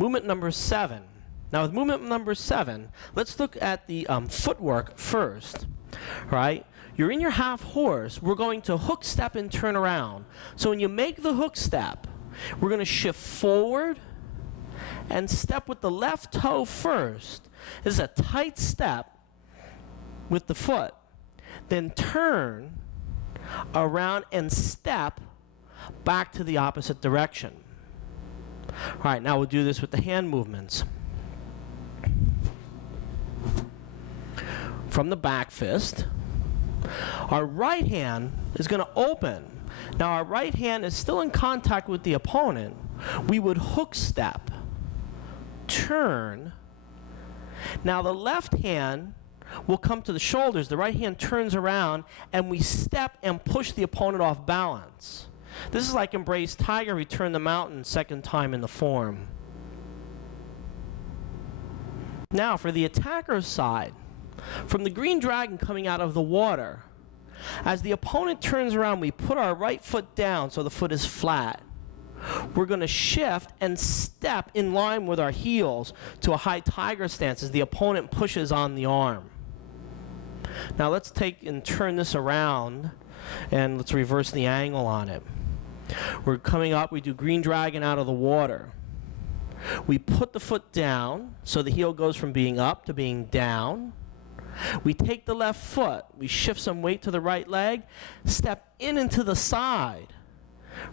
Movement number 7. Now with movement number 7, let's look at the footwork first, right? You're in your half horse. We're going to hook step and turn around. So when you make the hook step, we're going to shift forward and step with the left toe first. This is a tight step with the foot. Then turn around and step back to the opposite direction. All right, now we'll do this with the hand movements. From the back fist, our right hand is going to open. Now our right hand is still in contact with the opponent. We would hook step, turn. Now the left hand will come to the shoulders. The right hand turns around and we step and push the opponent off balance. This is like Embrace Tiger, Return the Mountain, second time in the form. Now for the attacker's side, from the Green Dragon coming out of the water, as the opponent turns around, we put our right foot down so the foot is flat. We're going to shift and step in line with our heels to a high tiger stance as the opponent pushes on the arm. Now let's take and turn this around and let's reverse the angle on it. We're coming up, we do Green Dragon out of the water. We put the foot down so the heel goes from being up to being down. We take the left foot, we shift some weight to the right leg, step in into the side.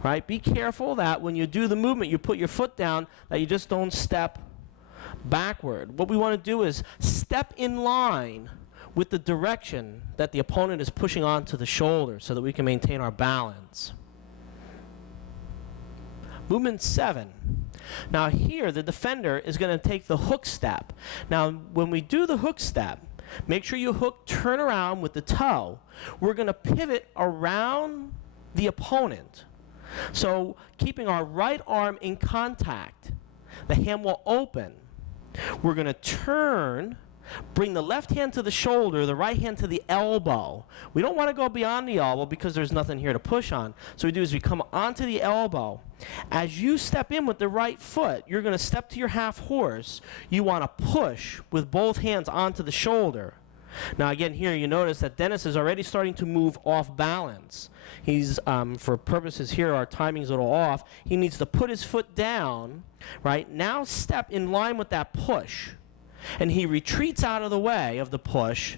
Right? Be careful that when you do the movement, you put your foot down, that you just don't step backward. What we want to do is step in line with the direction that the opponent is pushing onto the shoulder so that we can maintain our balance. Movement 7. Now here, the defender is going to take the hook step. Now, when we do the hook step, make sure you hook, turn around with the toe. We're going to pivot around the opponent. So keeping our right arm in contact, the hand will open. We're going to turn, bring the left hand to the shoulder, the right hand to the elbow. We don't want to go beyond the elbow because there's nothing here to push on. So what we do is we come onto the elbow. As you step in with the right foot, you're going to step to your half horse. You want to push with both hands onto the shoulder. Now again, here you notice that Dennis is already starting to move off balance. He's, for purposes here, our timing's a little off. He needs to put his foot down, right? Now step in line with that push. And he retreats out of the way of the push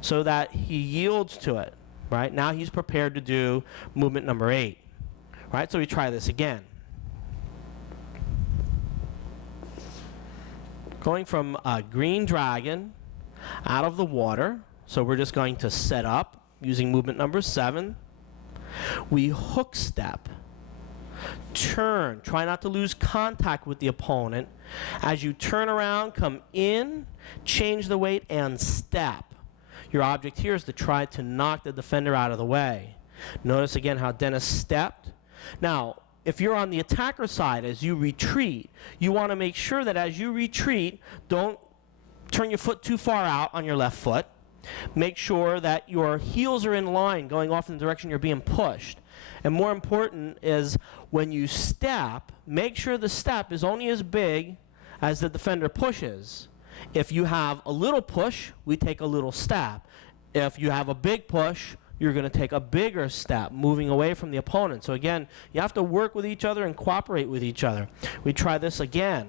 so that he yields to it, right? Now he's prepared to do movement number 8, right? So we try this again. Going from Green Dragon out of the water, so we're just going to set up using movement number 7. We hook step, turn, try not to lose contact with the opponent. As you turn around, come in, change the weight, and step. Your object here is to try to knock the defender out of the way. Notice again how Dennis stepped. Now, if you're on the attacker side, as you retreat, you want to make sure that as you retreat, don't turn your foot too far out on your left foot. Make sure that your heels are in line, going off in the direction you're being pushed. And more important is when you step, make sure the step is only as big as the defender pushes. If you have a little push, we take a little step. If you have a big push, you're going to take a bigger step, moving away from the opponent. So again, you have to work with each other and cooperate with each other. We try this again.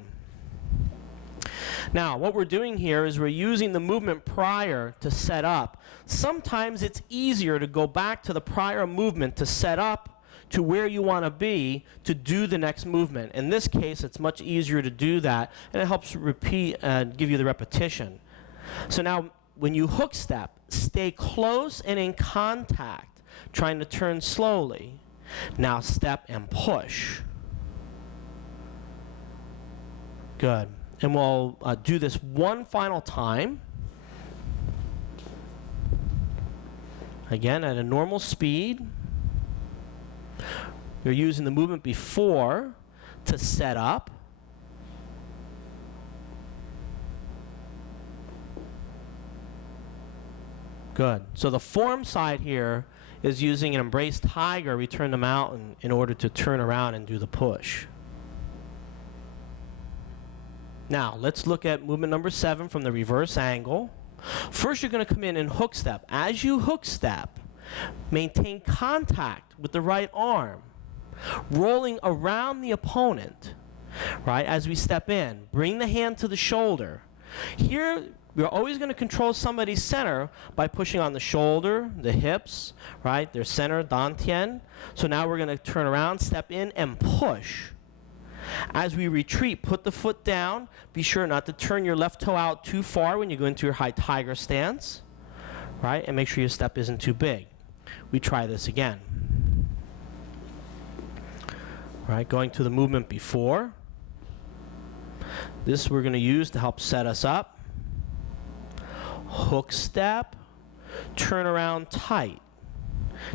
Now, what we're doing here is we're using the movement prior to set up. Sometimes it's easier to go back to the prior movement to set up to where you want to be to do the next movement. In this case, it's much easier to do that, and it helps repeat and give you the repetition. So now, when you hook step, stay close and in contact, trying to turn slowly. Now step and push. Good. And we'll do this one final time. Again, at a normal speed. You're using the movement before to set up. Good. So the form side here is using an Embrace Tiger, Return the Mountain in order to turn around and do the push. Now, let's look at movement number 7 from the reverse angle. First, you're going to come in and hook step. As you hook step, maintain contact with the right arm, rolling around the opponent, right, as we step in. Bring the hand to the shoulder. Here, we're always going to control somebody's center by pushing on the shoulder, the hips, right, their center, dantian. So now we're going to turn around, step in, and push. As we retreat, put the foot down. Be sure not to turn your left toe out too far when you go into your high tiger stance, right, and make sure your step isn't too big. We try this again. Right, going to the movement before. This we're going to use to help set us up. Hook step, turn around tight.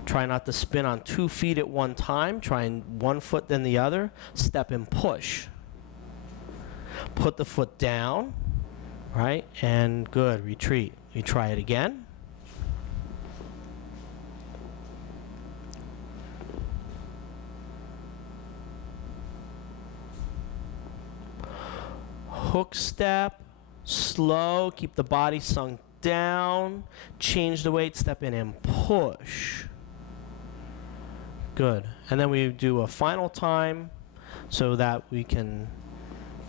Try not to spin on 2 feet at one time. Try one foot then the other. Step and push. Put the foot down, right, and good, retreat. We try it again. Hook step, slow, keep the body sunk down, change the weight, step in and push. Good. And then we do a final time so that we can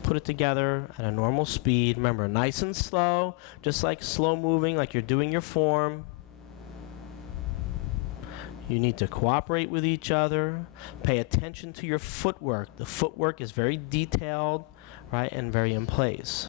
put it together at a normal speed. Remember, nice and slow, just like slow moving, like you're doing your form. You need to cooperate with each other. Pay attention to your footwork. The footwork is very detailed, right, and very in place.